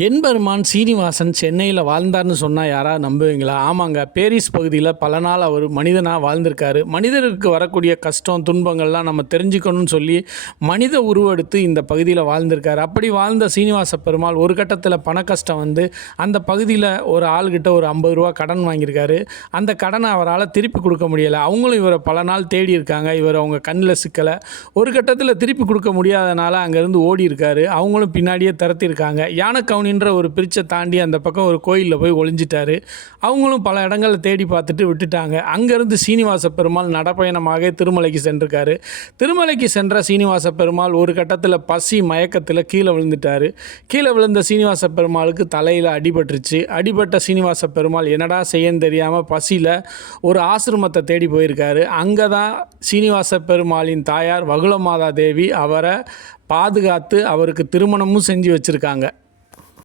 எண்பெருமான் சீனிவாசன் சென்னையில் வாழ்ந்தார்னு சொன்னால் யாராவது நம்புவீங்களா? ஆமாங்க. பேரிஸ் பகுதியில் பல நாள் அவர் மனிதனாக வாழ்ந்திருக்காரு. மனிதருக்கு வரக்கூடிய கஷ்டம் துன்பங்கள்லாம் நம்ம தெரிஞ்சுக்கணும்னு சொல்லி மனித உருவெடுத்து இந்த பகுதியில் வாழ்ந்திருக்காரு. அப்படி வாழ்ந்த சீனிவாச பெருமாள் ஒரு கட்டத்தில் பண கஷ்டம் வந்து அந்த பகுதியில் ஒரு ஆள்கிட்ட ஒரு ஐம்பது ரூபா கடன் வாங்கியிருக்காரு. அந்த கடனை அவரால் திருப்பி கொடுக்க முடியலை. அவங்களும் இவரை பல நாள் தேடி இருக்காங்க. இவர் அவங்க கண்ணில் சிக்கலை. ஒரு கட்டத்தில் திருப்பி கொடுக்க முடியாதனால அங்கேருந்து ஓடி இருக்காரு. அவங்களும் பின்னாடியே திரத்திருக்காங்க யானை கவுனி கவுனின்ற ஒரு பிரிச்சை தாண்டி அந்த பக்கம் ஒரு கோயிலில் போய் ஒளிஞ்சிட்டாரு. அவங்களும் பல இடங்களில் தேடி பார்த்துட்டு விட்டுட்டாங்க. அங்கேருந்து சீனிவாச பெருமாள் நடப்பயணமாக திருமலைக்கு சென்றிருக்காரு. திருமலைக்கு சென்ற சீனிவாச பெருமாள் ஒரு கட்டத்தில் பசி மயக்கத்தில் கீழே விழுந்துட்டாரு. கீழே விழுந்த சீனிவாச பெருமாளுக்கு தலையில் அடிபட்டுருச்சு. அடிபட்ட சீனிவாச பெருமாள் என்னடா செய்யன்னு தெரியாமல் பசியில் ஒரு ஆசிரமத்தை தேடி போயிருக்காரு. அங்கே தான் சீனிவாச பெருமாளின் தாயார் வகுலமாதா தேவி அவரை பாதுகாத்து அவருக்கு திருமணமும் செஞ்சு வச்சுருக்காங்க.